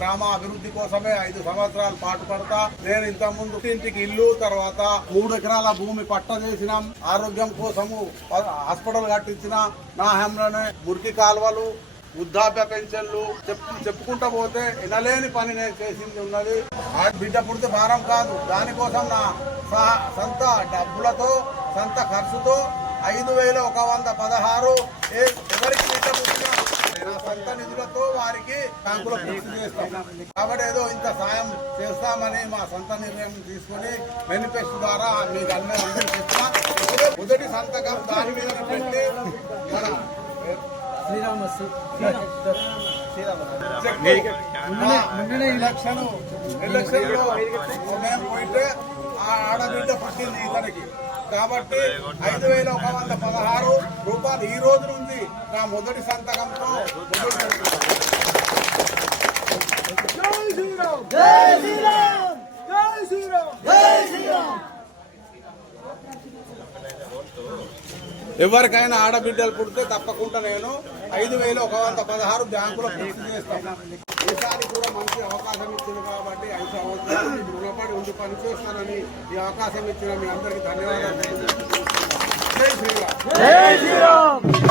గ్రామ అభివృద్ధి కోసమే 5 సంవత్సరాలు పాటుపడతా. నేను ఇంతకుముందు ఇంటికి ఇల్లు, తర్వాత 3 ఎకరాల భూమి పట్ట చేసినాం. ఆరోగ్యం కోసము హాస్పిటల్ కట్టించిన. నా హయాంలోనే మురికి కాలువలు, వృద్ధాప్య పెన్షన్లు చెప్పుకుంటా పోతే వినలేని పని నేను చేసింది ఉన్నది. బిడ్డ పుడితే భారం కాదు. దానికోసం నా సొంత డబ్బులతో, సొంత ఖర్చుతో 5,116 ఎవరికి బిడ్డ పుట్టినా నా సొంత నిధులతో వారికి బ్యాంకులో ఫిక్స్ చేస్తాం. కాబట్టి ఏదో ఇంత సాయం చేస్తామని మా సొంత నిర్ణయం తీసుకుని మేనిఫెస్టో ద్వారా మీకు అందరూ చెప్తున్నా. మొదటి సంతకం దాని మీద పెట్టి మన ఎలక్షన్ లో మేము పోయితే ఆ ఆడబిడ్డ పుట్టింది ఇతనికి. కాబట్టి 5,116 రూపాయలు ఈ రోజు నుంచి నా మొదటి సంతకంతో ఎవరికైనా ఆడబిడ్డలు పుడితే తప్పకుండా నేను 5,116 బ్యాంకులో ఫిక్స్ చేస్తాను. ఈసారి కూడా మంచి అవకాశం ఇచ్చింది కాబట్టి 5 సంవత్సరాలు రుణపడి ఉండి పనిచేస్తానని ఈ అవకాశం ఇచ్చిన మీ అందరికీ ధన్యవాదాలు. జై శ్రీరామ్.